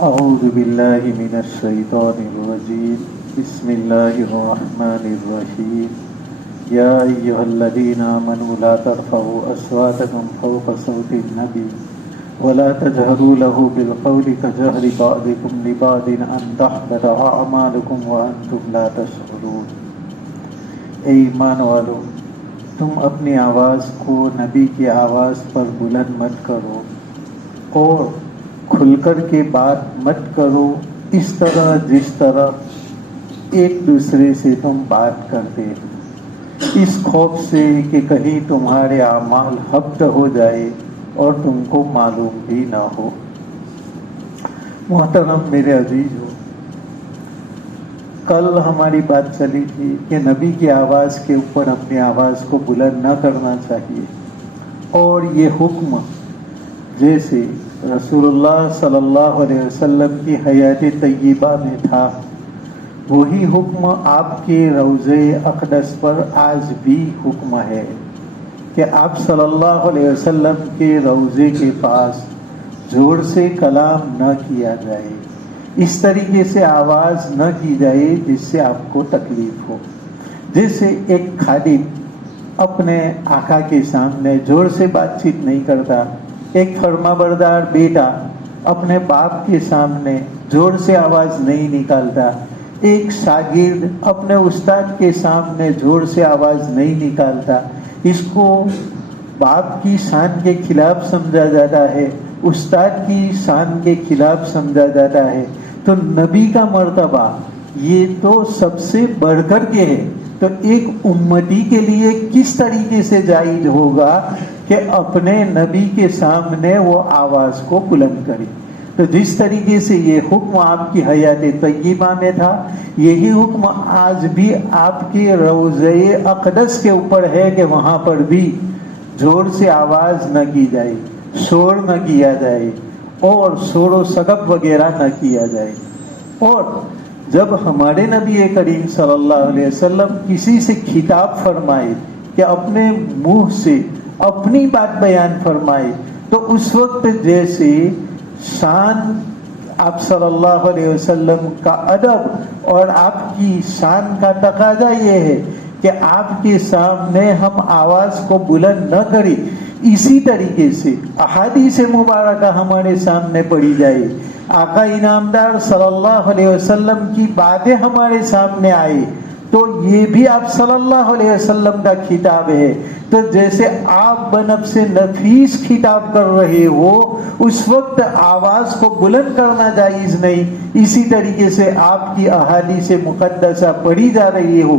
أعوذ بالله من الشيطان الرجيم بسم الله الرحمن الرحيم يا أيها الذين آمنوا لا ترفعوا أصواتكم فوق صوت النبي ولا تجهروا له بالقول كجهر بعضكم لبعض أن تحبط أعمالكم وأنتم لا تشعرون۔ اے ایمان والو، تم اپنی آواز کو نبی کی آواز پر بلند مت کرو اور کھل کر کے بات مت کرو اس طرح جس طرح ایک دوسرے سے تم بات کرتے ہو، اس خوف سے کہ کہیں تمہارے اعمال حبط ہو جائے اور تم کو معلوم بھی نہ ہو۔ محترم میرے عزیزو، کل ہماری بات چلی تھی کہ نبی کی آواز کے اوپر اپنی آواز کو بلند نہ کرنا چاہیے، اور یہ حکم جیسے رسول اللہ صلی اللہ علیہ وسلم کی حیات طیبہ میں تھا، وہی حکم آپ کے روضہ اقدس پر آج بھی حکم ہے کہ آپ صلی اللہ علیہ وسلم کے روضے کے پاس زور سے کلام نہ کیا جائے، اس طریقے سے آواز نہ کی جائے جس سے آپ کو تکلیف ہو۔ جیسے ایک خادم اپنے آقا کے سامنے زور سے بات چیت نہیں کرتا، ایک فرما بردار بیٹا اپنے باپ کے سامنے زور سے آواز نہیں نکالتا، ایک شاگرد اپنے استاد کے سامنے زور سے آواز نہیں نکالتا، اس کو باپ کی شان کے خلاف سمجھا جاتا ہے، استاد کی شان کے خلاف سمجھا جاتا ہے۔ تو نبی کا مرتبہ یہ تو سب سے بڑھ کر کے ہے، تو ایک امتی کے لیے کس طریقے سے جائز ہوگا کہ اپنے نبی کے سامنے وہ آواز کو بلند کرے۔ تو جس طریقے سے یہ حکم آپ کی حیات طیبہ میں تھا، یہی حکم آج بھی آپ کے روضہ اقدس کے اوپر ہے کہ وہاں پر بھی زور سے آواز نہ کی جائے، شور نہ کیا جائے اور شور و شگب وغیرہ نہ کیا جائے۔ اور جب ہمارے نبی کریم صلی اللہ علیہ وسلم کسی سے خطاب فرمائے کہ اپنے منہ سے اپنی بات بیان فرمائے، تو اس وقت جیسے شان آپ صلی اللہ علیہ وسلم کا ادب اور آپ کی شان کا تقاضا یہ ہے کہ آپ کے سامنے ہم آواز کو بلند نہ کریں، اسی طریقے سے احادیث مبارکہ ہمارے سامنے پڑھی جائے، آقا انعامدار صلی اللہ علیہ وسلم کی باتیں ہمارے سامنے آئی، تو یہ بھی آپ صلی اللہ علیہ وسلم کا خطاب ہے۔ تو جیسے آپ بنفس نفیس خطاب کر رہے ہو، اس وقت آواز کو بلند کرنا جائز نہیں، اسی طریقے سے آپ کی احادیث مقدسہ پڑھی جا رہی ہو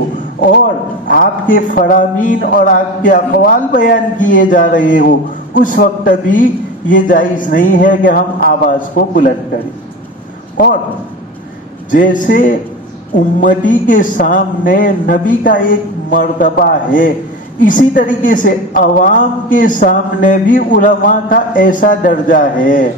اور آپ کے فرامین اور آپ کے اقوال بیان کیے جا رہے ہو، اس وقت بھی یہ جائز نہیں ہے کہ ہم آواز کو بلند کریں۔ اور جیسے امتی کے سامنے نبی کا ایک مرتبہ ہے، اسی طریقے سے عوام کے سامنے بھی علماء کا ایسا درجہ ہے۔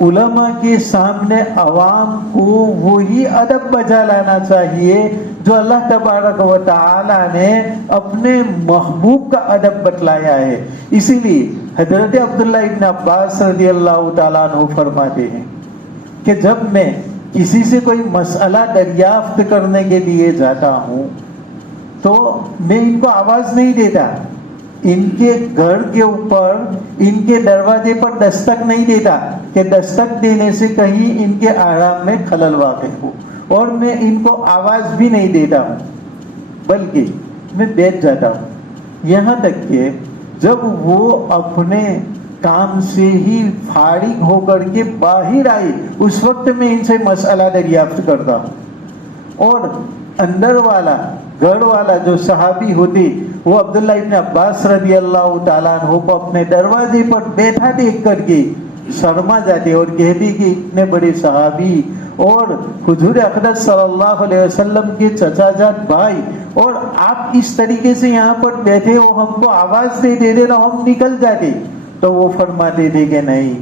علماء کے سامنے عوام کو وہی ادب بجا لانا چاہیے جو اللہ تبارک و تعالی نے اپنے محبوب کا ادب بتلایا ہے۔ اسی لیے حضرت عبداللہ ابن عباس رضی اللہ تعالیٰ عنہ فرماتے ہیں کہ جب میں کسی سے کوئی مسئلہ دریافت کرنے کے لیے جاتا ہوں تو میں ان کو آواز نہیں دیتا، ان کے گھر کے اوپر ان کے دروازے پر دستک نہیں دیتا کہ دستک دینے سے کہیں ان کے آرام میں خلل واقع ہو، اور میں ان کو آواز بھی نہیں دیتا ہوں، بلکہ میں بیٹھ جاتا ہوں یہاں تک کہ جب وہ اپنے کام سے ہی فارغ ہو کر کے باہر آئے، اس وقت میں ان سے مسئلہ دریافت کرتا ہوں۔ اور اندر والا گھر والا جو صحابی ہوتے، وہ عبداللہ ابن عباس رضی اللہ تعالیٰ عنہ کو اپنے دروازے پر بیٹھا دیکھ کر کے شرما جاتے اور کہتے کہ اتنے بڑے صحابی اور حضور اقدس صلی اللہ علیہ وسلم کے چچا جان بھائی، اور آپ اس طریقے سے یہاں پر بیٹھے ہو، ہم کو آواز دے دینا ہم نکل جاتے۔ تو وہ فرماتے تھے کہ نہیں،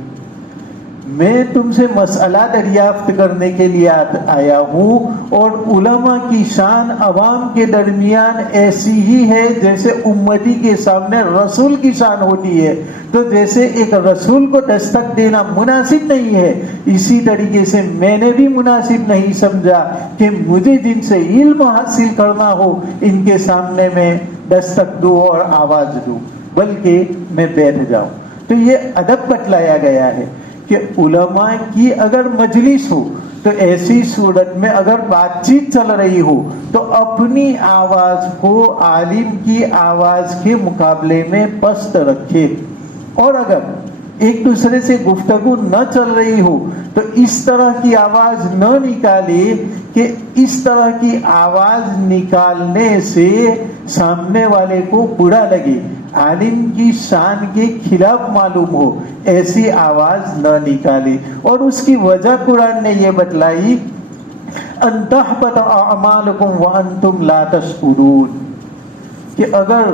میں تم سے مسئلہ دریافت کرنے کے لیے آیا ہوں، اور علماء کی شان عوام کے درمیان ایسی ہی ہے جیسے امتی کے سامنے رسول کی شان ہوتی ہے۔ تو جیسے ایک رسول کو دستک دینا مناسب نہیں ہے، اسی طریقے سے میں نے بھی مناسب نہیں سمجھا کہ مجھے جن سے علم حاصل کرنا ہو ان کے سامنے میں دستک دوں اور آواز دوں، بلکہ میں بیٹھ جاؤں۔ تو یہ ادب بتلایا گیا ہے کہ علماء کی اگر مجلس ہو تو ایسی صورت میں اگر بات چیت چل رہی ہو تو اپنی آواز کو عالم کی آواز کے مقابلے میں پست رکھے، اور اگر ایک دوسرے سے گفتگو نہ چل رہی ہو تو اس طرح کی آواز نہ نکالے کہ اس طرح کی آواز نکالنے سے سامنے والے کو برا لگے، عالم کی شان کے خلاف معلوم ہو، ایسی آواز نہ نکالے۔ اور اس کی وجہ قرآن نے یہ بتلائی، ان تحبط اعمالکم وانتم لا تشعرون، کہ اگر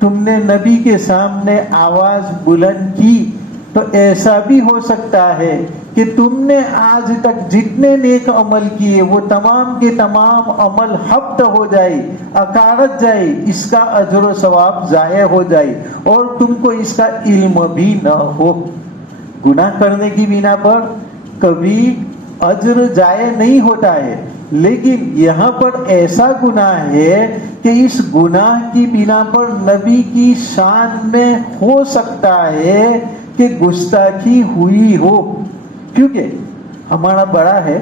تم نے نبی کے سامنے آواز بلند کی تو ایسا بھی ہو سکتا ہے کہ تم نے آج تک جتنے نیک عمل کیے وہ تمام کے تمام عمل حبط ہو جائے، اکارت جائے، اس کا اجر و ثواب ضائع ہو جائے اور تم کو اس کا علم بھی نہ ہو۔ گناہ کرنے کی بنا پر کبھی اجر ضائع نہیں ہوتا ہے، لیکن یہاں پر ایسا گناہ ہے کہ اس گناہ کی بنا پر نبی کی شان میں ہو سکتا ہے کہ گستاخی ہوئی ہو، کیونکہ ہمارا بڑا ہے،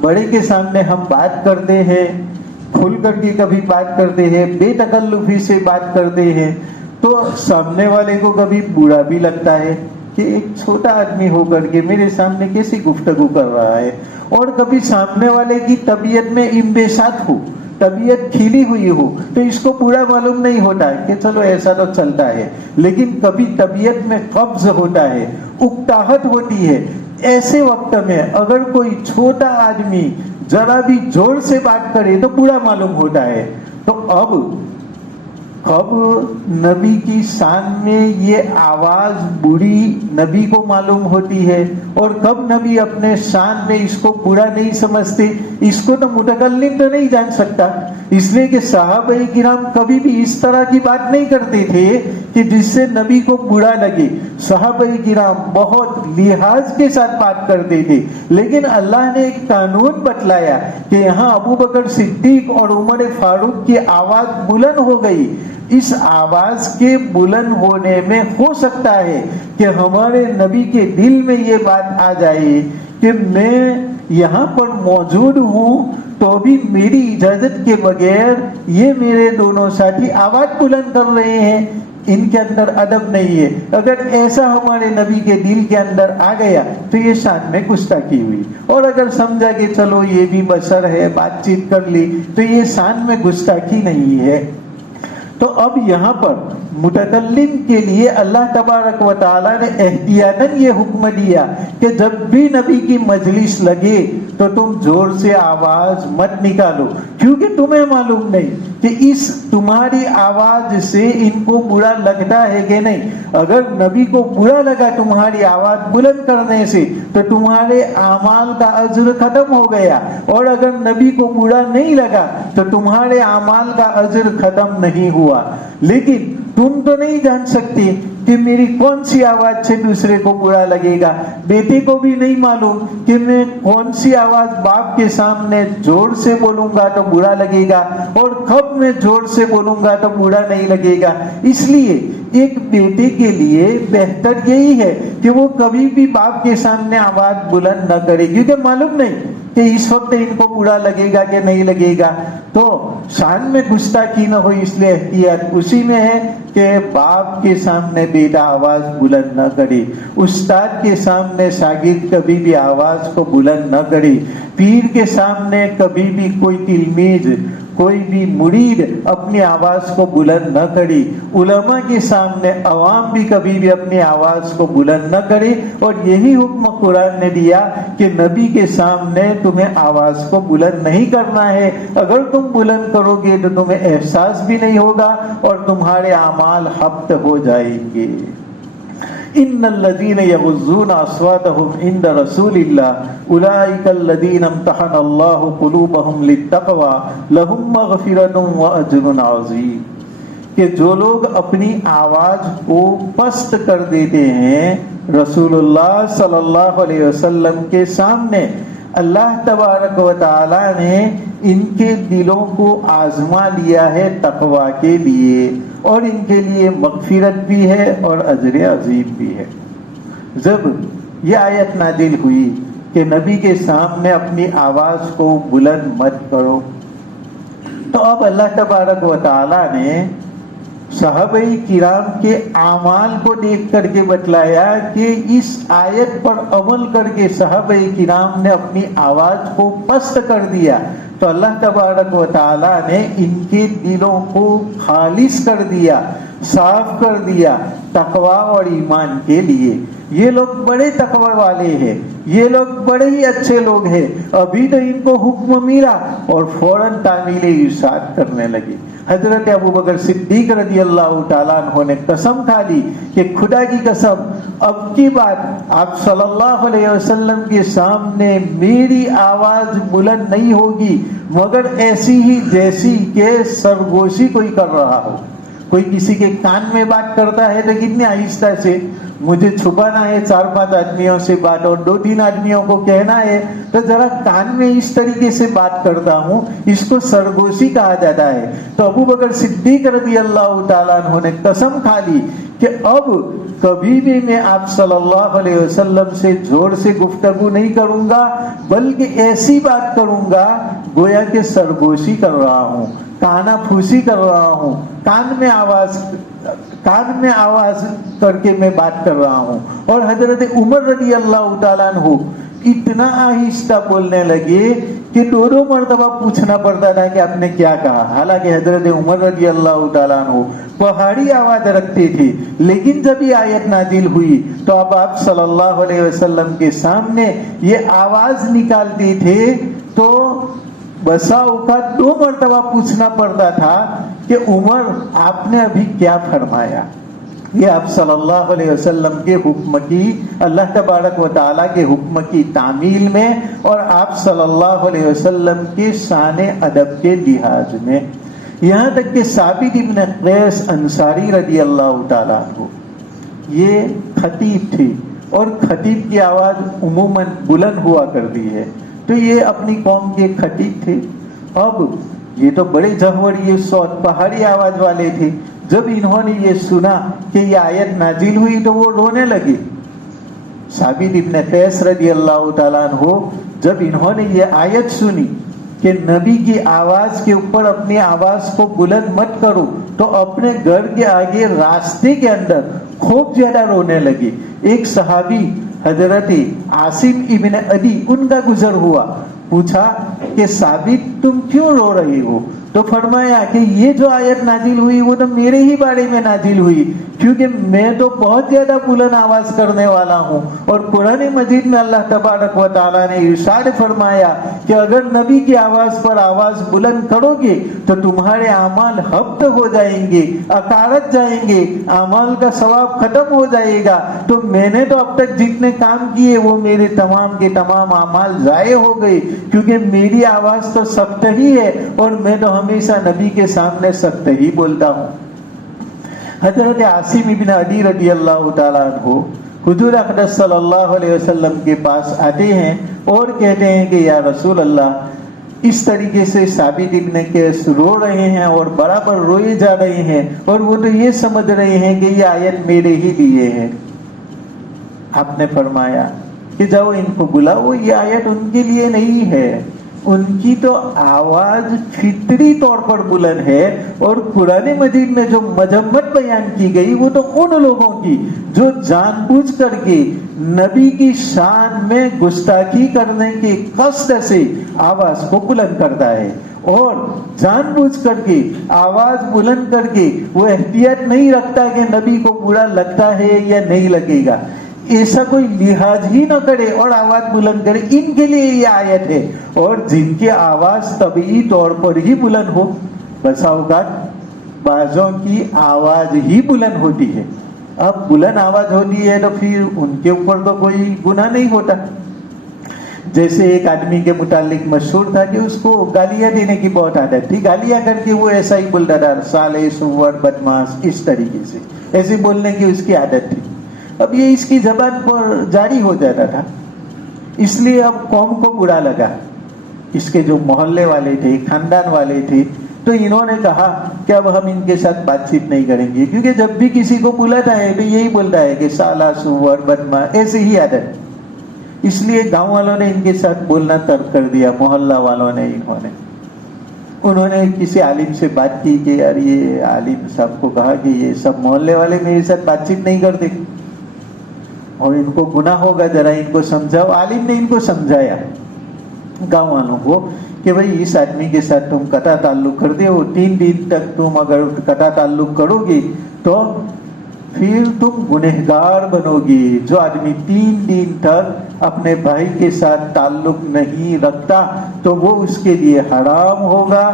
بڑے کے سامنے ہم بات کرتے ہیں، کھل کر کے کبھی بات کرتے ہیں، بے تکلفی سے بات کرتے ہیں، تو سامنے والے کو کبھی برا بھی لگتا ہے کہ ایک چھوٹا آدمی ہو کر کے میرے سامنے کیسی گفتگو کر رہا ہے، اور کبھی سامنے والے کی طبیعت میں انبساط ہو، طبیعت کھلی ہوئی ہو تو اس کو پورا معلوم نہیں ہوتا ہے کہ چلو ایسا تو چلتا ہے، لیکن کبھی طبیعت میں قبض ہوتا ہے، اکتاہٹ ہوتی ہے، ایسے وقت میں اگر کوئی چھوٹا آدمی ذرا بھی زور سے بات کرے تو پورا معلوم ہوتا ہے۔ تو اب نبی کی شان میں یہ آواز بری نبی کو معلوم ہوتی ہے، اور کب نبی اپنے شان میں اس کو برا نہیں سمجھتے، اس کو تو متکلم تو نہیں جان سکتا، اس لیے کہ صحابہ کرام کبھی بھی اس طرح کی بات نہیں کرتے تھے کہ جس سے نبی کو برا لگے۔ صحابہ کرام بہت لحاظ کے ساتھ بات کرتے تھے، لیکن اللہ نے ایک قانون بتلایا کہ یہاں ابو بکر صدیق اور عمر فاروق کی آواز بلند ہو گئی۔ اس آواز کے بلند ہونے میں ہو سکتا ہے کہ ہمارے نبی کے دل میں یہ بات آ جائے کہ میں یہاں پر موجود ہوں تو بھی میری اجازت کے بغیر یہ میرے دونوں ساتھی آواز بلند کر رہے ہیں، ان کے اندر ادب نہیں ہے۔ اگر ایسا ہمارے نبی کے دل کے اندر آ گیا تو یہ شان میں گستاخی ہوئی، اور اگر سمجھا کہ چلو یہ بھی بشر ہے، بات چیت کر لی، تو یہ شان میں گستاخی نہیں ہے۔ تو اب یہاں پر متکلم کے لیے اللہ تبارک و تعالیٰ نے احتیاطاً یہ حکم دیا کہ جب بھی نبی کی مجلس لگے تو تم زور سے آواز مت نکالو، کیونکہ تمہیں معلوم نہیں کہ اس تمہاری آواز سے ان کو برا لگتا ہے کہ نہیں۔ اگر نبی کو برا لگا تمہاری آواز بلند کرنے سے تو تمہارے اعمال کا اجر ختم ہو گیا، اور اگر نبی کو برا نہیں لگا تو تمہارے اعمال کا اجر ختم نہیں ہوا۔ لیکن تم تو نہیں جان سکتے کہ میری کون سی آواز سے دوسرے کو برا لگے گا، بیٹے کو بھی نہیں معلوم کہ میں کون سی آواز باپ کے سامنے زور سے بولوں گا تو برا لگے گا اور کب میں زور سے بولوں گا تو برا نہیں لگے گا۔ اس لیے ایک بیٹے کے لیے بہتر یہی ہے کہ وہ کبھی بھی باپ کے سامنے آواز بلند نہ کرے، کیونکہ معلوم نہیں کہ اس وقت ان کو برا لگے گا کہ نہیں لگے گا، تو شان میں گستاخی نہ ہو، اس لیے احتیاط اسی میں ہے کہ باپ کے سامنے بیٹا آواز بلند نہ کرے، استاد کے سامنے شاگرد کبھی بھی آواز کو بلند نہ کرے، پیر کے سامنے کبھی بھی کوئی تلمیذ، کوئی بھی مرید اپنی آواز کو بلند نہ کرے، علماء کے سامنے عوام بھی کبھی بھی اپنی آواز کو بلند نہ کرے۔ اور یہی حکم قرآن نے دیا کہ نبی کے سامنے تمہیں آواز کو بلند نہیں کرنا ہے، اگر تم بلند کرو گے تو تمہیں احساس بھی نہیں ہوگا اور تمہارے اعمال حبط ہو جائیں گے۔ ان الذین یغضون اصواتهم عند رسول اللہ اولئک الذین امتحن اللہ قلوبهم للتقوی لهم مغفرۃ واجر عظیم، کہ جو لوگ اپنی آواز کو پست کر دیتے ہیں رسول اللہ صلی اللہ علیہ وسلم کے سامنے، اللہ تبارک و تعالی نے ان کے دلوں کو آزما لیا ہے تقوی کے لیے، اور ان کے لیے مغفرت بھی ہے اور اجر عظیم بھی ہے۔ جب یہ آیت نازل ہوئی کہ نبی کے سامنے اپنی آواز کو بلند مت کرو، تو اب اللہ تبارک و تعالی نے صحابہ کرام کے اعمال کو دیکھ کر کے بتلایا کہ اس آیت پر عمل کر کے صحابہ کرام نے اپنی آواز کو پست کر دیا، تو اللہ تبارک و تعالی نے ان کے دلوں کو خالص کر دیا، صاف کر دیا تقوی اور ایمان کے لیے۔ یہ لوگ بڑے تقوی والے ہیں، یہ لوگ بڑے ہی اچھے لوگ ہیں، ابھی تو ان کو حکم ملا اور فوراً تعمیل ارشاد کرنے لگے۔ حضرت ابو بکر صدیق رضی اللہ تعالیٰ عنہ نے قسم کھا لی کہ خدا کی قسم اب کی بات آپ صلی اللہ علیہ وسلم کے سامنے میری آواز بلند نہیں ہوگی مگر ایسی ہی جیسی کہ سرگوشی کوئی کر رہا ہو۔ کوئی کسی کے کان میں بات کرتا ہے تو کتنے آہستہ سے، مجھے چھپانا ہے 4-5 آدمیوں سے بات اور 2-3 آدمیوں کو کہنا ہے تو ذرا کان میں اس طریقے سے بات کرتا ہوں، اس کو سرگوشی کہا جاتا ہے۔ تو ابو بکر صدیق رضی اللہ تعالیٰ عنہ نے قسم کھا لی کہ اب کبھی بھی میں آپ صلی اللہ علیہ وسلم سے زور سے گفتگو نہیں کروں گا، بلکہ ایسی بات کروں گا گویا کہ سرگوشی کر رہا ہوں، کانا پھوسی کر رہا ہوں، کان میں آواز کر کے میں بات کر رہا ہوں۔ اور حضرت عمر رضی اللہ تعالیٰ عنہ اتنا آہستہ بولنے لگے کہ 2 مرتبہ پوچھنا پڑتا تھا کہ آپ نے کیا کہا، حالانکہ حضرت عمر رضی اللہ تعالیٰ عنہ پہاڑی آواز رکھتے تھے، لیکن جب یہ آیت نازل ہوئی تو اب آپ صلی اللہ علیہ وسلم کے سامنے یہ آواز نکالتے تھے تو بسا اوقات 2 مرتبہ پوچھنا پڑتا تھا کہ عمر آپ نے ابھی کیا فرمایا۔ یہ آپ صلی اللہ علیہ وسلم کے حکم کی، اللہ تبارک و تعالیٰ کے حکم کی تعمیل میں اور آپ صلی اللہ علیہ وسلم کے شان ادب کے لحاظ میں، یہاں تک کہ ثابت ابن قیس انصاری رضی اللہ تعالیٰ عنہ یہ خطیب تھے اور خطیب کی آواز عموماً بلند ہوا کرتی ہے، تو یہ اپنی قوم کے خطیب تھے۔ اب یہ تو بڑے جہوری صوت پہاڑی آواز والے تھے، جب انہوں نے یہ سنا کہ یہ آیت نازل ہوئی تو وہ رونے لگے۔ ثابت ابن قیس رضی اللہ تعالیٰ عنہ جب انہوں نے یہ آیت سنی کہ نبی کی آواز کے اوپر اپنی آواز کو بلند مت کرو، تو اپنے گھر کے آگے راستے کے اندر خوب زیادہ رونے لگے۔ ایک صحابی حضرت عاصم ابن عدی ان کا گزر ہوا، پوچھا کہ ثابت تم کیوں رو رہے ہو؟ تو فرمایا کہ یہ جو آیت نازل ہوئی وہ تو میرے ہی بارے میں نازل ہوئی، کیونکہ میں تو بہت زیادہ بلند آواز کرنے والا ہوں، اور قرآن مجید میں اللہ تبارک و تعالیٰ نے ارشاد فرمایا کہ اگر نبی کی آواز پر آواز بلند کرو گے تو تمہارے اعمال حبط ہو جائیں گے، اکارت جائیں گے، اعمال کا ثواب ختم ہو جائے گا۔ تو میں نے تو اب تک جتنے کام کیے وہ میرے تمام کے تمام اعمال ضائع ہو گئے، کیونکہ میری آواز تو سخت ہی ہے اور میں تو ہمیشہ نبی کے سامنے سخت ہی بولتا ہوں۔ حضرت عاصم ابن عدی رضی اللہ تعالیٰ عنہ حضور اقدس صلی اللہ علیہ وسلم کے پاس آتے ہیں اور کہتے ہیں کہ یا رسول اللہ، اس طریقے سے ثابت ابن قیس رو رہے ہیں اور برابر روئے جا رہے ہیں، اور وہ تو یہ سمجھ رہے ہیں کہ یہ آیت میرے ہی لیے ہے۔ آپ نے فرمایا کہ جاؤ ان کو بلاؤ، یہ آیت ان کے لیے نہیں ہے، ان کی تو آواز فطری طور پر بلند ہے، اور قرآن مجید میں جو مذمت بیان کی گئی وہ تو ان لوگوں کی جو جان بوجھ کر کے نبی کی شان میں گستاخی کرنے کے قصد سے آواز کو بلند کرتا ہے، اور جان بوجھ کر کے آواز بلند کر کے وہ احتیاط نہیں رکھتا کہ نبی کو برا لگتا ہے یا نہیں لگے گا، ایسا کوئی لحاظ ہی نہ کرے اور آواز بلند کرے، ان کے لیے یہ آیت ہے۔ اور جن کی آواز طبیعی طور پر ہی بلند ہو، بسا اوقات بعضوں کی آواز ہی بلند ہوتی ہے، اب بلند آواز ہوتی ہے تو پھر ان کے اوپر تو کوئی گناہ نہیں ہوتا. جیسے ایک آدمی کے متعلق مشہور تھا کہ اس کو گالیاں دینے کی بہت عادت تھی, گالیاں کر کے وہ ایسا ہی بولتا تھا, سالے, سور, بدماش, اس طریقے سے ایسے بولنے کی اس کی عادت تھی. اب یہ اس کی زبان پر جاری ہو جاتا تھا, اس لیے اب قوم کو برا لگا. اس کے جو محلے والے تھے, خاندان والے تھے, تو انہوں نے کہا کہ اب ہم ان کے ساتھ بات چیت نہیں کریں گے, کیونکہ جب بھی کسی کو بلاتا ہے تو یہی بولتا ہے کہ سالا, سور, بدماش, ایسے ہی عادت. اس لیے گاؤں والوں نے ان کے ساتھ بولنا ترک کر دیا, محلہ والوں نے. انہوں نے کسی عالم سے بات کی کہ یار یہ عالم صاحب کو کہا کہ یہ سب محلے والے میرے ساتھ بات چیت نہیں کرتے اور ان کو گناہ ہوگا, ذرا ان کو سمجھاؤ. عالم نے ان کو سمجھایا گاؤں والوں کو کہ بھائی اس آدمی کے ساتھ تم قطع تعلق کر دے ہو, 3 دن تک تم اگر قطع تعلق کرو گی تو پھر تم گنہگار بنو گی. جو آدمی 3 دن تک اپنے بھائی کے ساتھ تعلق نہیں رکھتا تو وہ اس کے لیے حرام ہوگا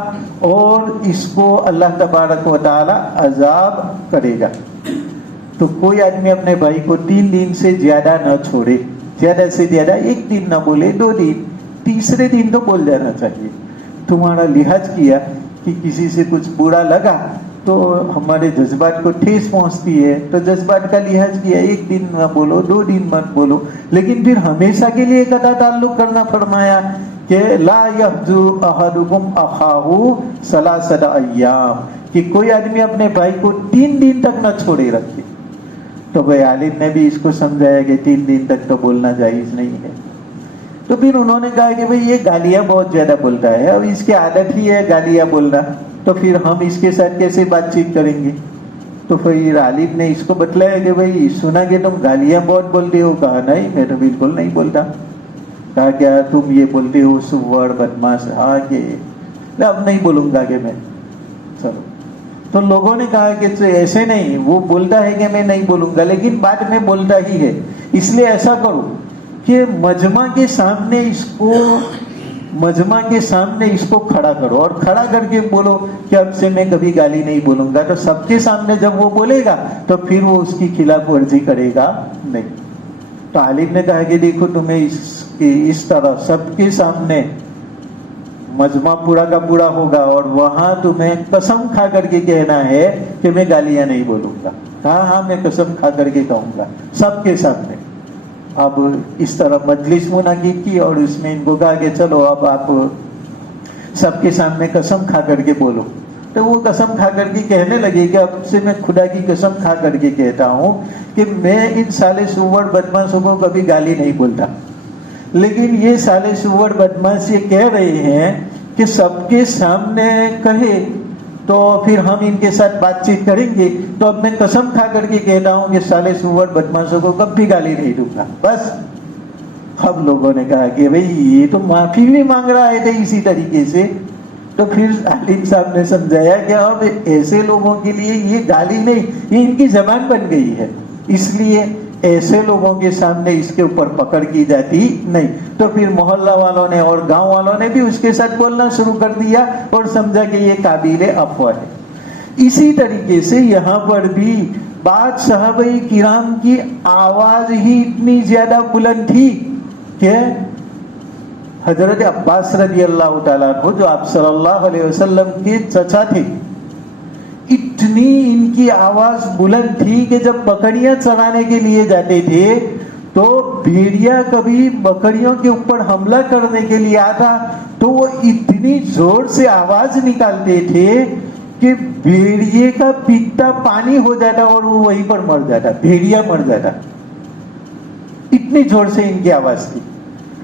اور اس کو اللہ تبارک و تعالی عذاب کرے گا. تو کوئی آدمی اپنے بھائی کو 3 دن سے زیادہ نہ چھوڑے, زیادہ سے زیادہ 1 دن نہ بولے, 2 دن, تیسرے دن تو بول جانا چاہیے. تمہارا لحاظ کیا کہ کسی سے کچھ برا لگا تو ہمارے جذبات کو ٹھیس پہنچتی ہے, تو جذبات کا لحاظ کیا, 1 دن نہ بولو, 2 دن مت بولو, لیکن پھر ہمیشہ کے لیے قطع تعلق کرنا فرمایا کہ لا یحجر احدکم اخاہ ثلاثۃ ایام, کہ کوئی آدمی اپنے بھائی کو 3 دن تک نہ چھوڑے رکھے. تو بھائی عالم نے بھی اس کو سمجھایا کہ 3 دن تک تو بولنا جائز نہیں ہے. تو پھر انہوں نے کہا کہ بھئی یہ گالیاں بہت زیادہ بولتا ہے اور اس کی عادت ہی ہے گالیاں بولنا, تو پھر ہم اس کے ساتھ کیسے بات چیت کریں گے. تو پھر عالم نے اس کو بتلایا کہ بھئی سنا کہ تم گالیاں بہت بولتے ہو. کہا نہیں, میں تو بالکل نہیں بولتا. کہا کیا تم یہ بولتے ہو سور, بدماش؟ ہاں کہ اب نہیں بولوں گا کہ میں. چلو, تو لوگوں نے کہا کہ ایسے نہیں, وہ بولتا ہے کہ میں نہیں بولوں گا لیکن بعد میں بولتا ہی ہے, اس لیے ایسا کرو کہ مجمع کے سامنے اس کو کھڑا کرو اور کھڑا کر کے بولو کہ اب سے میں کبھی گالی نہیں بولوں گا. تو سب کے سامنے جب وہ بولے گا تو پھر وہ اس کی خلاف ورزی کرے گا نہیں. تو عالم نے کہا کہ دیکھو تمہیں اس طرح سب کے سامنے مجمع پورا کا پورا ہوگا اور وہاں تمہیں قسم کھا کر کے کہنا ہے کہ میں گالیاں نہیں بولوں گا. ہاں میں قسم کھا کر کے کہوں گا سب کے سامنے. اب اس طرح مجلس منعقد کی اور اس میں ان کو کہا کہ چلو اب آپ سب کے سامنے قسم کھا کر کے بولو. تو وہ قسم کھا کر کے کہنے لگے کہ اب سے میں خدا کی قسم کھا کر کے کہتا ہوں کہ میں ان سالے سور بدماشوں کو کبھی گالی نہیں بولتا, لیکن یہ سالے سور بدماش یہ کہہ رہے ہیں کہ سب کے سامنے کہے تو پھر ہم ان کے ساتھ بات چیت کریں گے, تو اب میں قسم کھا کر کے کہتا ہوں کہ سالے سور بدماشوں کو کبھی گالی نہیں دوں گا بس. اب لوگوں نے کہا کہ بھئی یہ تو معافی بھی مانگ رہا ہے اسی طریقے سے. تو پھر عالم صاحب نے سمجھایا کہ اب ایسے لوگوں کے لیے یہ گالی نہیں, یہ ان کی زبان بن گئی ہے, اس لیے ایسے لوگوں کے سامنے اس کے اوپر پکڑ کی جاتی نہیں. تو پھر محلہ والوں نے اور گاؤں والوں نے بھی اس کے ساتھ بولنا شروع کر دیا اور سمجھا کہ یہ قابل افواہ ہے. اسی طریقے سے یہاں پر بھی بعض صحابہ کرام کی آواز ہی اتنی زیادہ بلند تھی کہ حضرت عباس رضی اللہ تعالیٰ عنہ جو آپ صلی اللہ علیہ وسلم کے چچا تھے, اتنی ان کی آواز بلند تھی کہ جب بکریاں چرانے کے لیے جاتے تھے تو بھیڑیا کبھی بکریوں کے اوپر حملہ کرنے کے لیے آتا تو وہ اتنی زور سے آواز نکالتے تھے کہ بھیڑیے کا پیتا پانی ہو جاتا اور وہ وہیں پر مر جاتا, بھیڑیا مر جاتا. اتنی زور سے ان کی آواز تھی.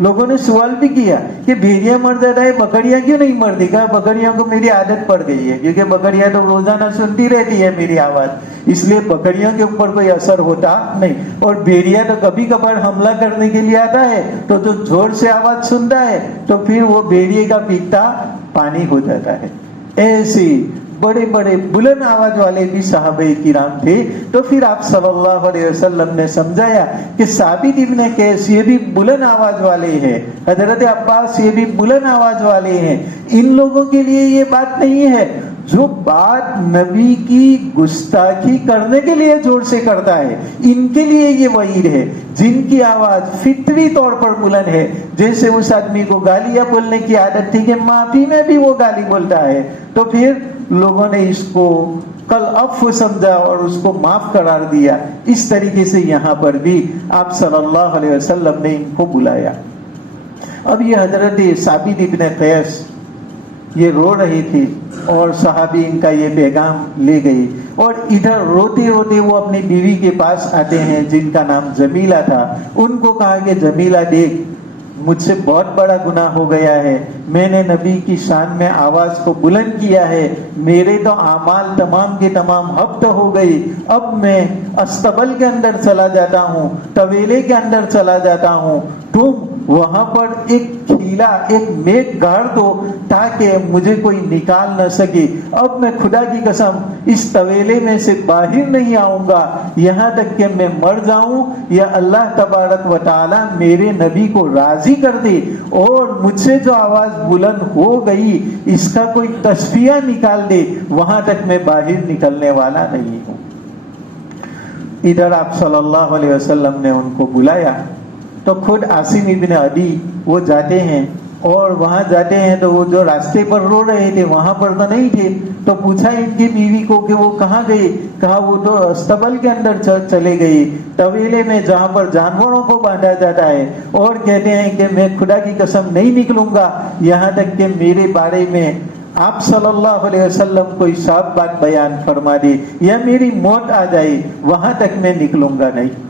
لوگوں نے سوال بھی کیا کہ بھیڑیا مر جاتا ہے, بکریاں کیوں نہیں مرتی؟ کہا بکریوں کو میری عادت پڑ گئی ہے, کیونکہ بکریاں تو روزانہ سنتی رہتی ہے میری آواز, اس لیے بکریوں کے اوپر کوئی اثر ہوتا نہیں. اور بھیڑیا تو کبھی کبھار حملہ کرنے کے لیے آتا ہے تو جو زور سے آواز سنتا ہے تو پھر وہ بھیڑیے کا پیتا پانی ہو جاتا ہے. ایسی بڑے بڑے بلند آواز والے بھی صحابہ کرام تھے. تو پھر آپ صلی اللہ علیہ وسلم نے سمجھایا کہ ثابت ابن قیس یہ بھی بلند آواز والے ہیں, حضرت عباس یہ بھی بلند آواز والے ہیں, ان لوگوں کے لیے یہ بات نہیں ہے. جو بات نبی کی گستاخی کرنے کے لیے زور سے کرتا ہے، ان کے لیے یہ وعید ہے۔ جن کی آواز فطری طور پر بلند ہے، جیسے اس آدمی کو گالیاں بولنے کی عادت تھی کہ معافی میں بھی وہ گالی بولتا ہے، تو پھر لوگوں نے اس کو کل عفو سمجھا اور اس کو معاف قرار دیا۔ اس طریقے سے یہاں پر بھی آپ صلی اللہ علیہ وسلم نے ان کو بلایا۔ اب یہ حضرت ثابت ابن قیس یہ رو رہی تھی اور صحابی ان کا یہ پیغام لے گئی، اور ادھر روتے روتے وہ اپنی بیوی کے پاس آتے ہیں جن کا نام جمیلہ تھا۔ ان کو کہا کہ جمیلہ دیکھ، مجھ سے بہت بڑا گناہ ہو گیا ہے، میں نے نبی کی شان میں آواز کو بلند کیا ہے، میرے تو اعمال تمام کے تمام ہفت ہو گئی، اب میں استبل کے اندر چلا جاتا ہوں، طویلے کے اندر چلا جاتا ہوں، تم وہاں پر ایک کھیلا، ایک میک گاڑ دو تاکہ مجھے کوئی نکال نہ سکے۔ اب میں خدا کی قسم اس طویلے میں سے باہر نہیں آؤں گا یہاں تک کہ میں مر جاؤں، یا اللہ تبارک و تعالی میرے نبی کو راضی کر دے اور مجھ سے جو آواز بلند ہو گئی اس کا کوئی تصفیہ نکال دے، وہاں تک میں باہر نکلنے والا نہیں ہوں۔ ادھر آپ صلی اللہ علیہ وسلم نے ان کو بلایا تو خود عاصم ابن عدی وہ جاتے ہیں، اور وہاں جاتے ہیں تو وہ جو راستے پر رو رہے تھے وہاں پر تو نہیں تھے، تو پوچھا ان کی بیوی کو کہ وہ کہاں گئے؟ کہا وہ تو استبل کے اندر چلے گئے، طویلے میں جہاں پر جانوروں کو باندھا جاتا ہے، اور کہتے ہیں کہ میں خدا کی قسم نہیں نکلوں گا یہاں تک کہ میرے بارے میں آپ صلی اللہ علیہ وسلم کوئی صاف بات بیان فرما دے یا میری موت آ جائے، وہاں تک میں نکلوں گا نہیں۔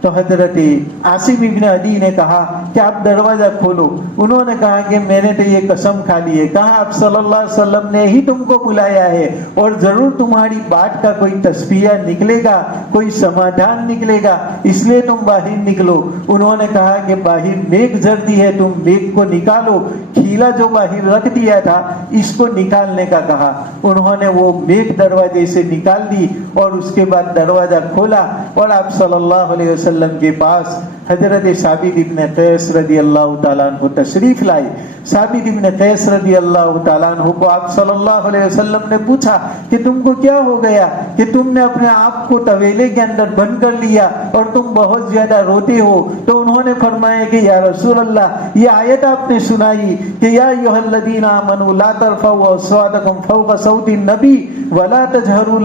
تو حضرت عاصم ابن عدی نے کہا کہ آپ دروازہ کھولو۔ انہوں نے کہا کہ میں نے تو یہ قسم کھا لی ہے، کہا آپ صلی اللہ علیہ وسلم نے ہی تم کو بلایا ہے اور ضرور تمہاری بات کا کوئی تصفیہ نکلے گا، کوئی سمادھان نکلے گا، اس لیے تم باہر نکلو۔ انہوں نے کہا کہ باہر میک جردی ہے، تم میک کو نکالو۔ کھیلا جو باہر رکھ دیا تھا اس کو نکالنے کا کہا۔ انہوں نے وہ میک دروازے سے نکال دی اور اس کے بعد دروازہ کھولا، اور آپ صلی اللہ علیہ وسلم کے پاس حضرت ثابت ابن قیس رضی اللہ تعالیٰ عنہ تشریف لائے۔ ثابت ابن قیس رضی اللہ تعالیٰ عنہ کو آپ صلی اللہ علیہ وسلم نے پوچھا کہ تم کو کیا ہو گیا کہ تم نے اپنے آپ کو طویلے کے اندر بند کر لیا اور تم بہت زیادہ روتے ہو؟ تو انہوں نے فرمایا کہ یا رسول اللہ، یہ آیت آپ نے سنائی کہ یا ایھا الذین آمنوا لا ترفعوا اصواتکم فوق صوت النبی ولا تجهروا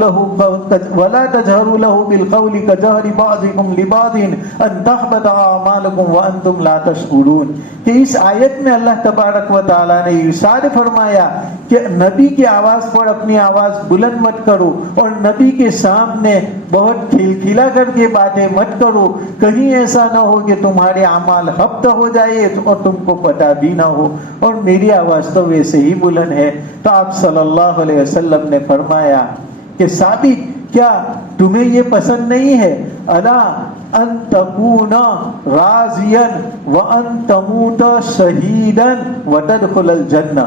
له بالقول كجهر بعضكم لبعض ان تحبط اعمالكم وانتم لا تشعرون، کہ اس آیت میں اللہ تبارک و تعالی نے ارشاد فرمایا کہ نبی کی آواز پر اپنی آواز بلند مت کرو اور نبی کے سامنے بہت کھلکھلا کر کے باتیں مت کرو، کہیں ایسا نہ ہو کہ تمہارے اعمال حبط ہو جائے اور تم کو پتہ بھی نہ ہو، اور میری آواز تو ویسے ہی بلند ہے۔ تو آپ صلی اللہ علیہ وسلم نے فرمایا کہ ثابت، کیا تمہیں یہ پسند نہیں ہے الا ان تکون راضیا وان تموت شہیدا وتدخل الجنہ،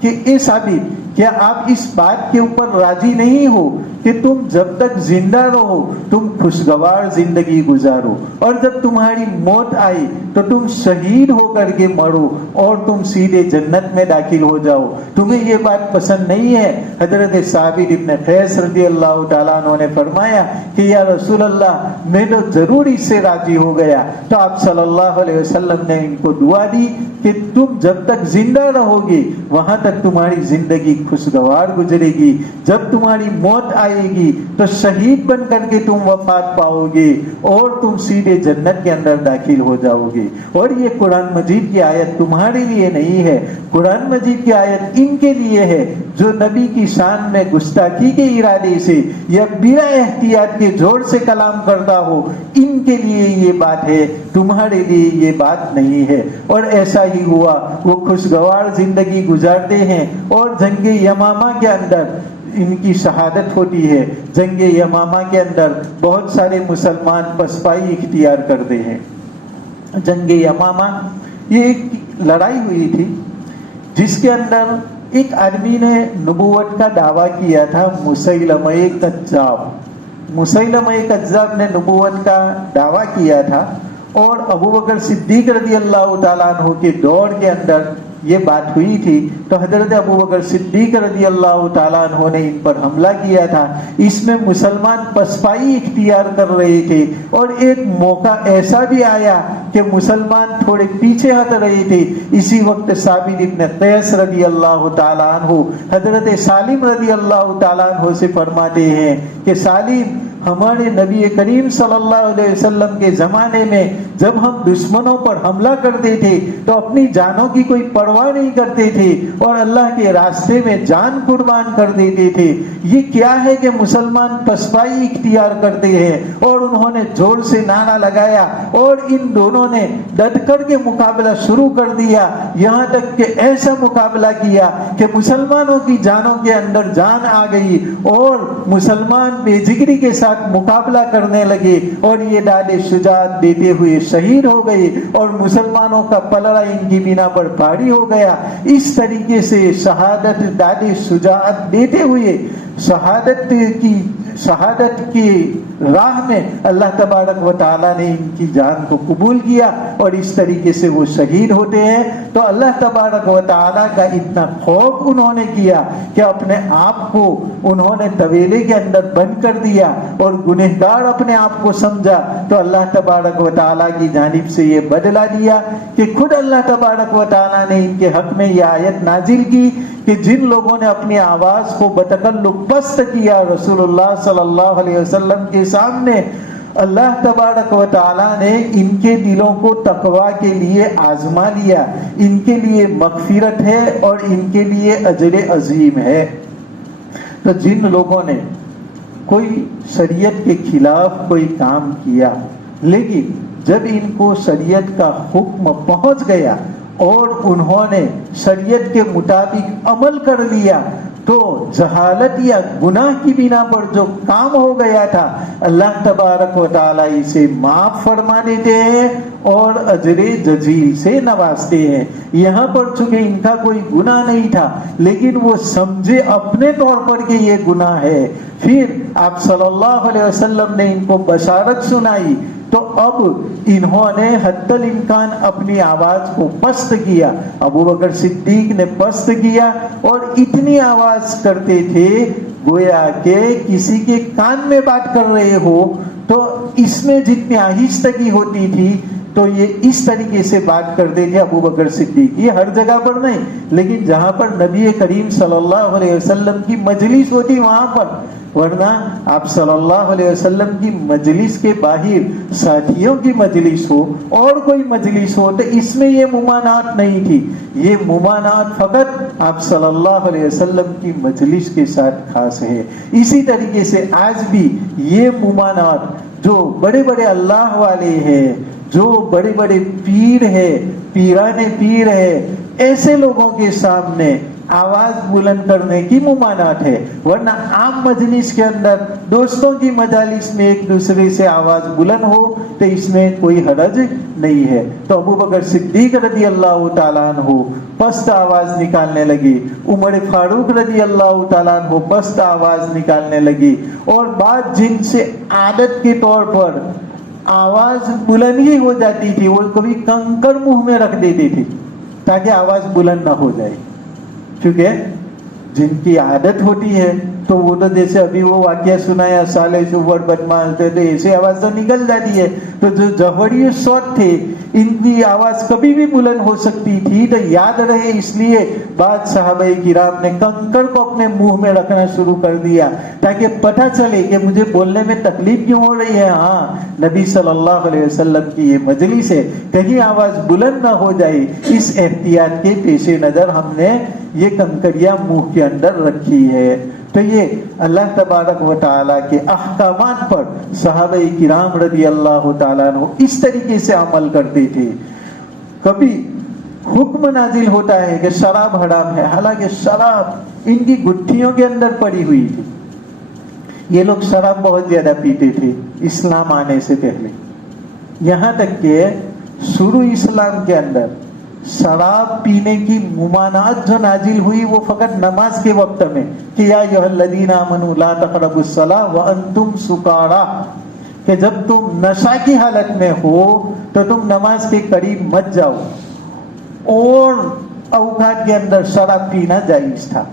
کہ اے ثابت، کیا آپ اس بات کے اوپر راضی نہیں ہو کہ تم جب تک زندہ رہو تم خوشگوار زندگی گزارو، اور جب تمہاری موت آئی تو تم شہید ہو کر کے مرو اور تم سیدھے جنت میں داخل ہو جاؤ؟ تمہیں یہ بات پسند نہیں ہے؟ حضرت ثابت ابن قیس رضی اللہ تعالیٰ عنہ نے فرمایا کہ یا رسول اللہ، میں تو ضرور اس سے راضی ہو گیا۔ تو آپ صلی اللہ علیہ وسلم نے ان کو دعا دی کہ تم جب تک زندہ رہو گے وہاں تک تمہاری زندگی خوشگوار گزرے گی، جب تمہاری موت آئے گی تو شہید بن کر کے تم وفات پاؤ گے اور تم سیدھے جنت کے اندر داخل ہو جاؤ گے۔ اور یہ قرآن مجید کی آیت تمہارے لیے نہیں ہے، قرآن مجید کی آیت ان کے لیے ہے جو نبی کی شان میں گستاخی کے ارادے سے یا بلا احتیاط کے زور سے کلام کرتا ہو، ان کے لیے یہ بات ہے، تمہارے لیے یہ بات نہیں ہے۔ اور ایسا ہی ہوا، وہ خوشگوار زندگی گزارتے ہیں، اور جنگ یمامہ کے اندر ان کی شہادت ہوتی ہے۔ جنگ یمامہ کے اندر بہت سارے مسلمان پسپائی اختیار کرتے ہیں۔ جنگ یمامہ یہ ایک لڑائی ہوئی تھی جس کے اندر ایک آدمی نے نبوت کا دعویٰ کیا تھا، مسیلمہ کذاب۔ مسیلمہ کذاب نے نبوت کا دعویٰ کیا تھا، اور ابو بکر صدیق رضی اللہ تعالیٰ عنہ کے دور کے اندر یہ بات ہوئی تھی تو حضرت ابو بکر صدیق رضی اللہ تعالیٰ عنہ نے ان پر حملہ کیا تھا. اس میں مسلمان پسپائی اختیار کر رہے تھے اور ایک موقع ایسا بھی آیا کہ مسلمان تھوڑے پیچھے ہٹ رہے تھے. اسی وقت ثابت ابن قیس رضی اللہ تعالیٰ عنہ حضرت سالم رضی اللہ تعالیٰ عنہ سے فرماتے ہیں کہ سالم، ہمارے نبی کریم صلی اللہ علیہ وسلم کے زمانے میں جب ہم دشمنوں پر حملہ کرتے تھے تو اپنی جانوں کی کوئی پرواہ نہیں کرتے تھے اور اللہ کے راستے میں جان قربان کر دیتے تھے. یہ کیا ہے کہ مسلمان پسپائی اختیار کرتے ہیں؟ اور انہوں نے زور سے نعرہ لگایا اور ان دونوں نے ڈٹ کر کے مقابلہ شروع کر دیا. یہاں تک کہ ایسا مقابلہ کیا کہ مسلمانوں کی جانوں کے اندر جان آ گئی اور مسلمان بے جگری کے ساتھ مقابلہ کرنے لگے اور یہ داد شجاعت دیتے ہوئے شہید ہو گئے اور مسلمانوں کا پلڑا ان کی بنا پر بھاری ہو گیا. اس طریقے سے شہادت داد شجاعت دیتے ہوئے شہادت کی راہ میں اللہ تبارک و تعالیٰ نے ان کی جان کو قبول کیا اور اس طریقے سے وہ شہید ہوتے ہیں. تو اللہ تبارک و تعالیٰ کا اتنا خوف انہوں نے کیا کہ اپنے آپ کو انہوں نے طویلے کے اندر بند کر دیا اور گنہگار اپنے آپ کو سمجھا. تو اللہ تبارک و تعالیٰ کی جانب سے یہ بدلہ دیا کہ خود اللہ تبارک و تعالیٰ نے ان کے حق میں یہ آیت نازل کی کہ جن لوگوں نے اپنی آواز کو بتکلف پست کیا رسول اللہ صلی اللہ علیہ وسلم کے سامنے، اللہ تبارک و تعالیٰ نے ان کے دلوں کو تقوی کے لیے آزما لیا. ان کے لیے مغفرت ہے اور ان کے لیے اجر عظیم ہے. تو جن لوگوں نے کوئی شریعت کے خلاف کوئی کام کیا لیکن جب ان کو شریعت کا حکم پہنچ گیا اور انہوں نے شریعت کے مطابق عمل کر لیا تو جہالت یا گناہ کی بنا پر جو کام ہو گیا تھا اللہ تبارک و تعالیٰ اسے معاف فرما دیتے ہیں اور اجر جزیل سے نوازتے ہیں. یہاں پر چونکہ ان کا کوئی گناہ نہیں تھا لیکن وہ سمجھے اپنے طور پر کہ یہ گناہ ہے، پھر آپ صلی اللہ علیہ وسلم نے ان کو بشارت سنائی تو اب انہوں نے حتی الامکان اپنی آواز کو پست کیا. ابو بکر صدیق نے پست کیا اور اتنی آواز کرتے تھے گویا کہ کسی کے کان میں بات کر رہے ہو. تو اس میں جتنی آہستگی ہوتی تھی تو یہ اس طریقے سے بات کرتے تھے ابو بکر صدیق. یہ ہر جگہ پر نہیں لیکن جہاں پر نبی کریم صلی اللہ علیہ وسلم کی مجلس ہوتی وہاں پر، ورنہ آپ صلی اللہ علیہ وسلم کی مجلس کے باہر ساتھیوں کی مجلس ہو اور کوئی مجلس ہو تو اس میں یہ ممانعت نہیں تھی. یہ ممانعت فقط آپ صلی اللہ علیہ وسلم کی مجلس کے ساتھ خاص ہے. اسی طریقے سے آج بھی یہ ممانعت جو بڑے بڑے اللہ والے ہیں، جو بڑے بڑے پیر ہے، پیران پیر ہے، ایسے لوگوں کے سامنے آواز بلند کرنے کی ممانعت ہے. ورنہ عام مجلس کے اندر دوستوں کی مجالس میں ایک دوسرے سے آواز بلند ہو تو اس میں کوئی حرج نہیں ہے. تو ابو بکر صدیق رضی اللہ تعالیٰ عنہ پست آواز نکالنے لگے، عمر فاروق رضی اللہ تعالیٰ عنہ پست آواز نکالنے لگے، اور بعض جن سے عادت کے طور پر آواز بلند ہی ہو جاتی تھی وہ کبھی کنکر منہ میں رکھ دیتے تھے تاکہ آواز بلند نہ ہو جائے. کیونکہ جن کی عادت ہوتی ہے تو وہ تو جیسے ابھی وہ واقعہ سنایا سالے سور بدماش تھے تو ایسی آواز تو نکل جاتی ہے. تو جو جوہری صوت تھے ان کی آواز کبھی بھی بلند ہو سکتی تھی. تو یاد رہے اس لیے بعض صحابہ کرام نے کنکر کو اپنے منہ میں رکھنا شروع کر دیا تاکہ پتہ چلے کہ مجھے بولنے میں تکلیف کیوں ہو رہی ہے. ہاں نبی صلی اللہ علیہ وسلم کی یہ مجلس ہے، کہیں آواز بلند نہ ہو جائے، اس احتیاط کے پیش نظر ہم نے یہ کنکریاں منہ کے اندر رکھی ہے. تو یہ اللہ تبارک و تعالیٰ کے احکامات پر صحابہ کرام رضی اللہ تعالیٰ عنہ اس طریقے سے عمل کرتے تھے. کبھی حکم نازل ہوتا ہے کہ شراب حرام ہے، حالانکہ شراب ان کی گٹھیوں کے اندر پڑی ہوئی تھی. یہ لوگ شراب بہت زیادہ پیتے تھے اسلام آنے سے پہلے، یہاں تک کہ شروع اسلام کے اندر شراب پینے کی ممانعت جو نازل ہوئی وہ فقط نماز کے وقت میں کہ یا ایھا الذین آمنوا لا تقربوا الصلاۃ وانتم سکارا، کہ جب تم نشہ کی حالت میں ہو تو تم نماز کے قریب مت جاؤ. اور اوقات کے اندر شراب پینا جائز تھا،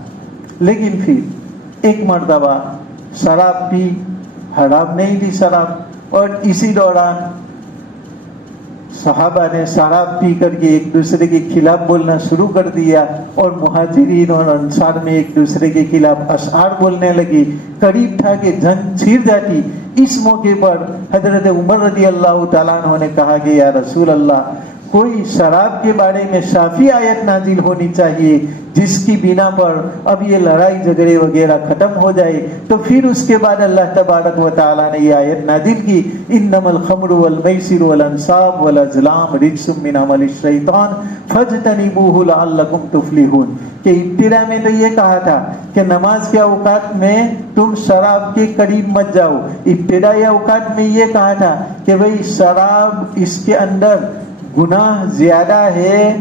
لیکن پھر ایک مرتبہ شراب پی، حرام نہیں تھی شراب، اور اسی دوران صحابہ نے شراب پی کر کے ایک دوسرے کے خلاف بولنا شروع کر دیا، اور مہاجرین اور انصار میں ایک دوسرے کے خلاف اشعار بولنے لگے، قریب تھا کہ جنگ چھڑ جاتی۔ اس موقع پر حضرت عمر رضی اللہ تعالیٰ عنہ نے کہا کہ یا رسول اللہ، کوئی شراب کے بارے میں شافی آیت نازل ہونی چاہیے جس کی بنا پر اب یہ لڑائی جھگڑے وغیرہ ختم ہو جائے۔ تو پھر اس کے بعد اللہ تبارک و تعالیٰ نے یہ آیت نازل کی، انما الخمر والمیسر والانصاب والازلام رجس من عمل الشیطان فاجتنبوہ لعلکم تفلحون، کہ ابتدا میں تو یہ کہا تھا کہ نماز کے اوقات میں تم شراب کے قریب مت جاؤ، ابتدائی اوقات میں یہ کہا تھا کہ بھئی شراب اس کے اندر گناہ زیادہ ہے،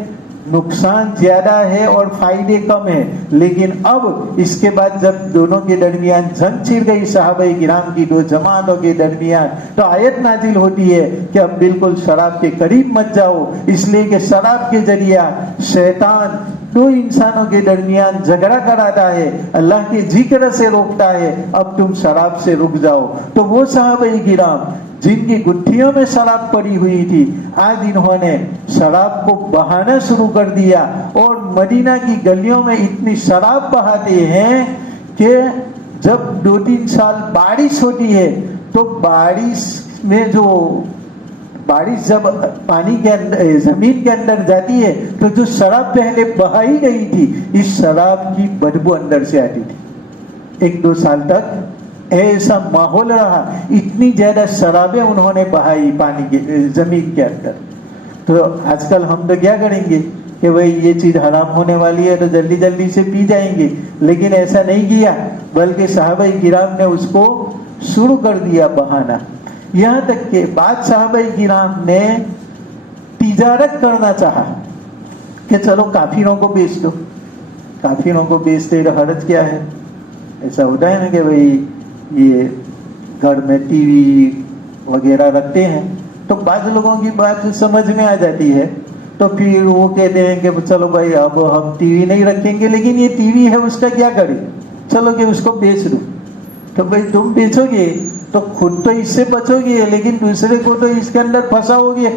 نقصان زیادہ ہے اور فائدے کم ہے، لیکن اب اس کے بعد جب دونوں کے درمیان جنگ چھڑ گئی صحابہ کرام کی دو جماعتوں کے درمیان، تو آیت نازل ہوتی ہے کہ اب بالکل شراب کے قریب مت جاؤ، اس لیے کہ شراب کے ذریعہ شیطان دو انسانوں کے درمیان جھگڑا کراتا ہے، اللہ کے ذکر سے روکتا ہے، اب تم شراب سے رک جاؤ۔ تو وہ صحابہ کرام جن کی گٹھیوں میں شراب پڑی ہوئی تھی، آج انہوں نے شراب کو بہانا شروع کر دیا، اور مدینہ کی گلیوں میں اتنی شراب بہاتے ہیں کہ جب 2-3 سال بارش ہوتی ہے تو بارش میں جو بارش جب پانی کے اندر زمین کے اندر جاتی ہے تو جو شراب پہلے بہائی گئی تھی، اس شراب کی بدبو اندر سے آتی تھی۔ 1-2 سال تک ایسا ماحول رہا، اتنی زیادہ شرابیں انہوں نے بہائی پانی کے زمین کے اندر۔ تو آج کل ہم تو کیا کریں گے کہ بھئی یہ چیز حرام ہونے والی ہے تو جلدی جلدی سے پی جائیں گے، لیکن ایسا نہیں کیا، بلکہ صحابہ کرام نے اس کو شروع کر دیا بہانا، یہاں تک کہ بعض صحابہ کرام نے تجارت کرنا چاہا کہ چلو کافروں کو بیچ دو، کافروں کو بیچتے تو حرج کیا ہے؟ ایسا ہوتا ہے نا کہ بھئی یہ گھر میں ٹی وی وغیرہ رکھتے ہیں تو بعض لوگوں کی بات سمجھ میں آ جاتی ہے، تو پھر وہ کہتے ہیں کہ چلو بھائی اب ہم ٹی وی نہیں رکھیں گے، لیکن یہ ٹی وی ہے اس کا کیا کریں، چلو کہ اس کو بیچ دو۔ تو بھائی تم بیچو گے تو خود تو اس سے بچو گے، لیکن دوسرے کو تو اس کے اندر پھنساؤ گے۔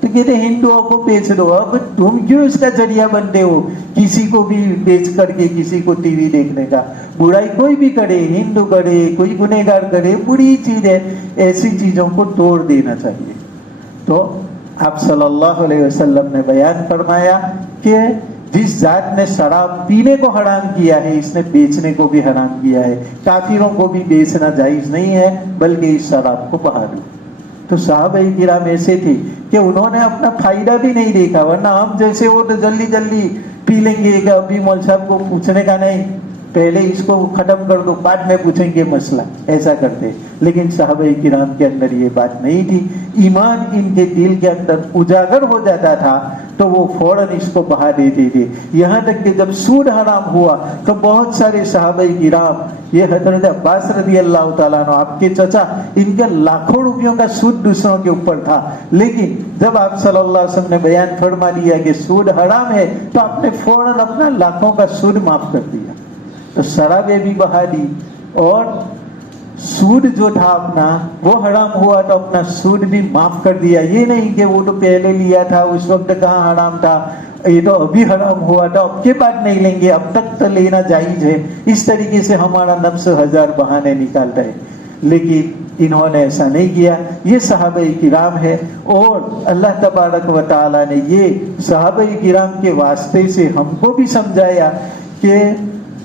تو کہتے ہیں ہندوؤں کو بیچ دو، اب تم کیوں اس کا ذریعہ بنتے ہو کسی کو بھی بیچ کر کے کسی کو ٹی وی دیکھنے کا؟ برائی کوئی بھی کرے، ہندو کرے، کوئی گنہگار کرے، بری چیز ہے، ایسی چیزوں کو توڑ دینا چاہیے۔ تو آپ صلی اللہ علیہ وسلم نے بیان فرمایا کہ جس ذات نے شراب پینے کو حرام کیا ہے، اس نے بیچنے کو بھی حرام کیا ہے، کافروں کو بھی بیچنا جائز نہیں ہے، بلکہ اس شراب کو بہا دو۔ تو صحابہ کرام ایسے تھے کہ انہوں نے اپنا فائدہ بھی نہیں دیکھا، ورنہ ہم جیسے وہ تو جلدی جلدی پی لیں گے کہ ابھی مول صاحب کو پوچھنے کا نہیں، پہلے اس کو ختم کر دو، بعد میں پوچھیں گے مسئلہ، ایسا کرتے۔ لیکن صحابہ کرام کے اندر یہ بات نہیں تھی، ایمان ان کے دل کے اندر اجاگر ہو جاتا تھا تو وہ فوراً اس کو بہا دیتے تھے۔ یہاں تک کہ جب سود حرام ہوا تو بہت سارے صحابہ کرام، یہ حضرت عباس رضی اللہ تعالیٰ عنہ آپ کے چچا، ان کے لاکھوں روپیوں کا سود دوسروں کے اوپر تھا، لیکن جب آپ صلی اللہ علیہ وسلم نے بیان فرما دیا کہ سود حرام ہے تو آپ نے فوراً اپنا لاکھوں کا سود معاف کر دیا۔ تو شرابیں بھی بہا دی، اور سود جو تھا اپنا وہ حرام ہوا تو اپنا سود بھی معاف کر دیا۔ یہ نہیں کہ وہ تو پہلے لیا تھا، اس وقت کہاں حرام تھا، یہ تو ابھی حرام ہوا تو اب کے بعد نہیں لیں گے، اب تک تو لینا جائز ہے۔ اس طریقے سے ہمارا نفس ہزار بہانے نکالتا ہے، لیکن انہوں نے ایسا نہیں کیا۔ یہ صحابہ کرام ہے، اور اللہ تبارک و تعالی نے یہ صحابہ کرام کے واسطے سے ہم کو بھی سمجھایا کہ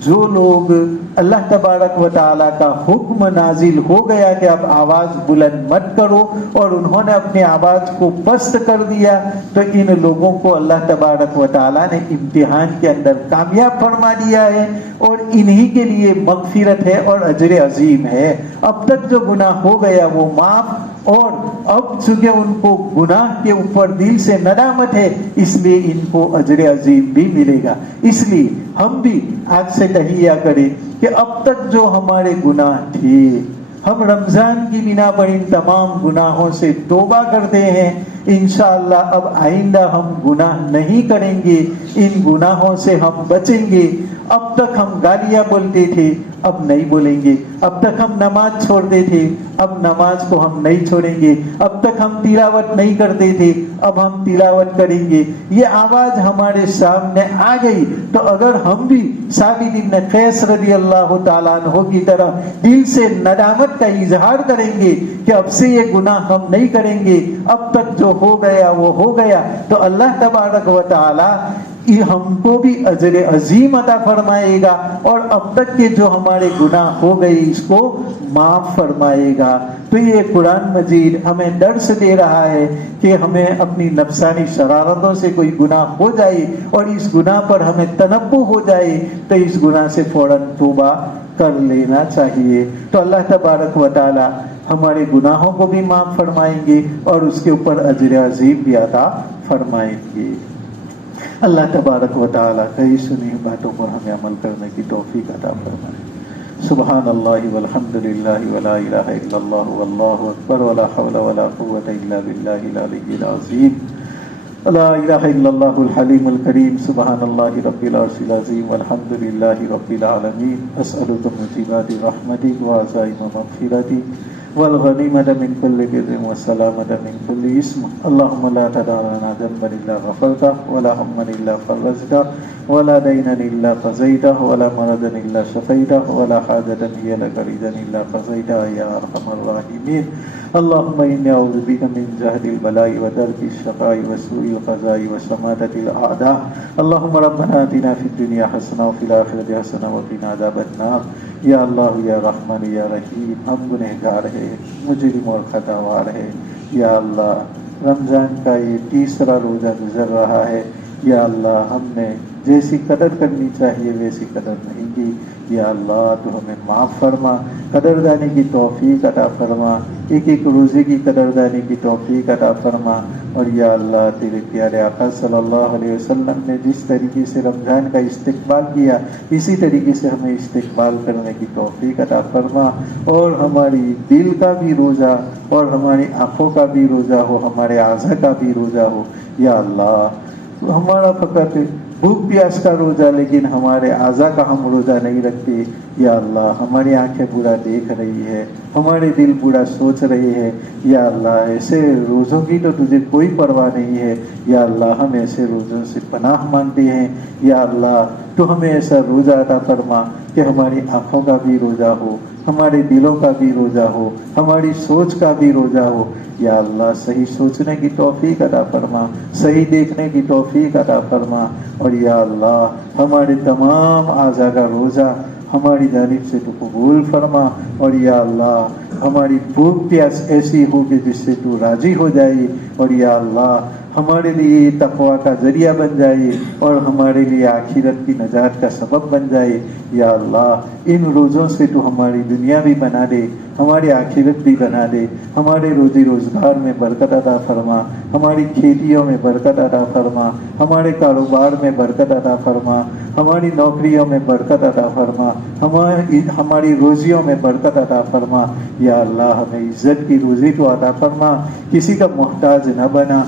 جو لوگ اللہ تبارک و تعالیٰ کا حکم نازل ہو گیا کہ اب آواز بلند مت کرو، اور انہوں نے اپنی آواز کو پست کر دیا، تو ان لوگوں کو اللہ تبارک و تعالیٰ نے امتحان کے اندر کامیاب فرما دیا ہے، اور انہی کے لیے مغفرت ہے اور اجر عظیم ہے۔ اب تک جو گناہ ہو گیا وہ معاف، اور اب چونکہ ان کو گناہ کے اوپر دل سے ندامت ہے، اس لیے ان کو اجر عظیم بھی ملے گا۔ اس لیے ہم بھی آج سے تہیہ کریں کہ اب تک جو ہمارے گناہ تھے، ہم رمضان کی بنا پر ان تمام گناہوں سے توبہ کرتے ہیں، انشاءاللہ اب آئندہ ہم گناہ نہیں کریں گے، ان گناہوں سے ہم بچیں گے۔ اب تک ہم گالیاں بولتے تھے، اب نہیں بولیں گے۔ اب تک ہم نماز چھوڑتے تھے، اب نماز کو ہم نہیں چھوڑیں گے۔ اب تک ہم تلاوت نہیں کرتے تھے، اب ہم تلاوت کریں گے۔ یہ آواز ہمارے سامنے آ گئی تو اگر ہم بھی ثابت بن قیس رضی اللہ تعالیٰ عنہ کی طرح دل سے ندامت کا اظہار کریں گے کہ اب سے یہ گناہ ہم نہیں کریں گے، اب تک جو ہو گیا وہ ہو گیا، تو اللہ تبارک و تعالیٰ یہ ہم کو بھی اجر عظیم عطا فرمائے گا، اور اب تک کے جو ہمارے گناہ ہو گئے اس کو معاف فرمائے گا۔ تو یہ قرآن مجید ہمیں درس دے رہا ہے کہ ہمیں اپنی نفسانی شرارتوں سے کوئی گناہ ہو جائے اور اس گناہ پر ہمیں تنبہ ہو جائے تو اس گناہ سے فوراً توبہ کر لینا چاہیے۔ تو اللہ تبارک و تعالی ہمارے گناہوں کو بھی معاف فرمائیں گے اور اس کے اوپر اجر عظیم بھی عطا فرمائیں گے۔ اللہ تبارک و تعالی کئی سنی باتوں پر ہمیں عمل کرنے کی توفیق عطا فرمائے۔ سبحان اللہ والحمد للہ ولا الہ الا اللہ واللہ اکبر ولا حول ولا قوة الا باللہ العلی العظیم۔ لا الہ الا اللہ الحلیم الکریم، سبحان اللہ رب العرش العظیم والحمد للہ رب العالمین۔ اسألک موجبات رحمتک وعزائم مغفرتک والغنیمۃ من کل بر والسلامۃ من کل اسم۔ اللہم لا تدع لنا ذنبا الا غفرته ولا ہما الا فرجته ولا دینا الا قضیته ولا مرضا الا شفیته ولا حاجة هي لك رضا الا قضیتها یا ارحم الراحمین۔ اللہم انی اعوذ بک من جہد البلاء ودرک الشقاء وسوء القضاء وشماتة الاعداء۔ اللہم ربنا آتنا فی الدنیا حسنہ وفی الآخرۃ حسنہ وقنا عذاب النار۔ یا اللہ یا رحمان یا رحیم، ہم گنہگار ہیں، مجرم اور خطاوار ہیں۔ یا اللہ رمضان کا یہ تیسرا روزہ گزر رہا ہے، یا اللہ ہم نے جیسی قدر کرنی چاہیے ویسی قدر نہیں کی۔ یا اللہ تو ہمیں معاف فرما، قدردانی کی توفیق عطا فرما، ایک ایک روزے کی قدردانی کی توفیق عطا فرما۔ اور یا اللہ تیرے پیارے آقا صلی اللہ علیہ وسلم نے جس طریقے سے رمضان کا استقبال کیا اسی طریقے سے ہمیں استقبال کرنے کی توفیق عطا فرما، اور ہماری دل کا بھی روزہ اور ہماری آنکھوں کا بھی روزہ ہو، ہمارے اعضاء کا بھی روزہ ہو۔ یا اللہ ہمارا فقط بھوک پیاس کا روزہ لیکن ہمارے اعضاء کا ہم روزہ نہیں رکھتے۔ یا اللہ ہماری آنکھیں برا دیکھ رہی ہے، ہمارے دل برا سوچ رہے ہیں۔ یا اللہ ایسے روزوں کی تو تجھے کوئی پرواہ نہیں ہے۔ یا اللہ ہم ایسے روزوں سے پناہ مانگتے ہیں۔ یا اللہ تو ہمیں ایسا روزہ عطا فرما کہ ہماری آنکھوں کا بھی روزہ ہو، ہمارے دلوں کا بھی روزہ ہو، ہماری سوچ کا بھی روزہ ہو۔ یا اللہ صحیح سوچنے کی توفیق عطا فرما، صحیح دیکھنے کی توفیق عطا فرما، اور یا اللہ ہمارے تمام اعضاء کا روزہ ہماری جانب سے تو قبول فرما، اور یا اللہ ہماری بھوک پیاس ایسی ہو کہ جس سے تو راضی ہو جائے، اور یا اللہ ہمارے لیے تقویٰ کا ذریعہ بن جائے اور ہمارے لیے آخرت کی نجات کا سبب بن جائے۔ یا اللہ ان روزوں سے تو ہماری دنیا بھی بنا دے، ہماری آخرت بھی بنا دے، ہمارے روزی روزگار میں برکت عطا فرما، ہماری کھیتیوں میں برکت عطا فرما، ہمارے کاروبار میں برکت عطا فرما، ہماری نوکریوں میں برکت عطا فرما، ہماری روزیوں میں برکت عطا فرما۔ یا اللہ ہمیں عزت کی روزی تو عطا فرما، کسی کا محتاج نہ بنا،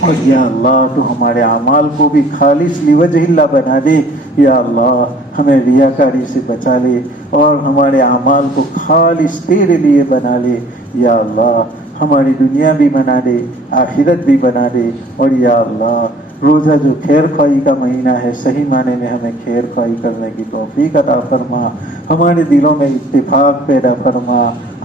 اور یا اللہ تو ہمارے اعمال کو بھی خالص لوجہ اللہ بنا دے۔ یا اللہ ہمیں ریاکاری سے بچا لے اور ہمارے اعمال کو خالص تیرے لیے بنا لے۔ یا اللہ ہماری دنیا بھی بنا دے، آخرت بھی بنا دے، اور یا اللہ روزہ جو خیر خواہی کا مہینہ ہے صحیح معنی میں ہمیں خیر خواہی کرنے کی توفیق عطا فرما، ہمارے دلوں میں اتفاق پیدا فرما،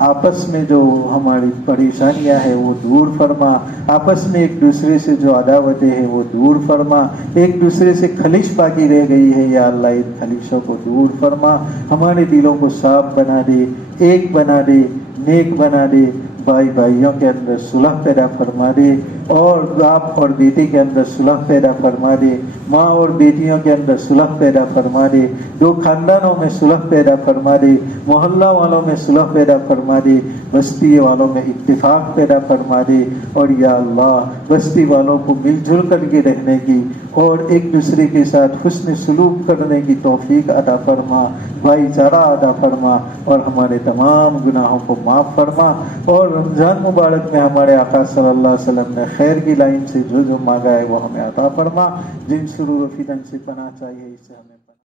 آپس میں جو ہماری پریشانیاں ہیں وہ دور فرما، آپس میں ایک دوسرے سے جو عداوتیں ہیں وہ دور فرما، ایک دوسرے سے خلش باقی رہ گئی ہے یا اللہ ان خلشوں کو دور فرما، ہمارے دلوں کو صاف بنا دے، ایک بنا دے، نیک بنا دے، بھائی بھائیوں کے اندر صلح پیدا فرما دے، اور باپ اور بیٹے کے اندر صلح پیدا فرما دے، ماں اور بیٹیوں کے اندر صلح پیدا فرما دے، دو خاندانوں میں صلح پیدا فرما دے، محلہ والوں میں صلح پیدا فرما دے، بستی والوں میں اتفاق پیدا فرما دے، اور یا اللہ بستی والوں کو مل جل کر کے رہنے کی اور ایک دوسرے کے ساتھ حسن سلوک کرنے کی توفیق عطا فرما، بھائی چارہ عطا فرما، اور ہمارے تمام گناہوں کو معاف فرما، اور رمضان مبارک میں ہمارے آقا صلی اللہ علیہ وسلم نے خیر کی لائن سے جو جو مانگا ہے وہ ہمیں عطا فرما. جن سرور و فتن سے پناہ چاہیے اس سے ہمیں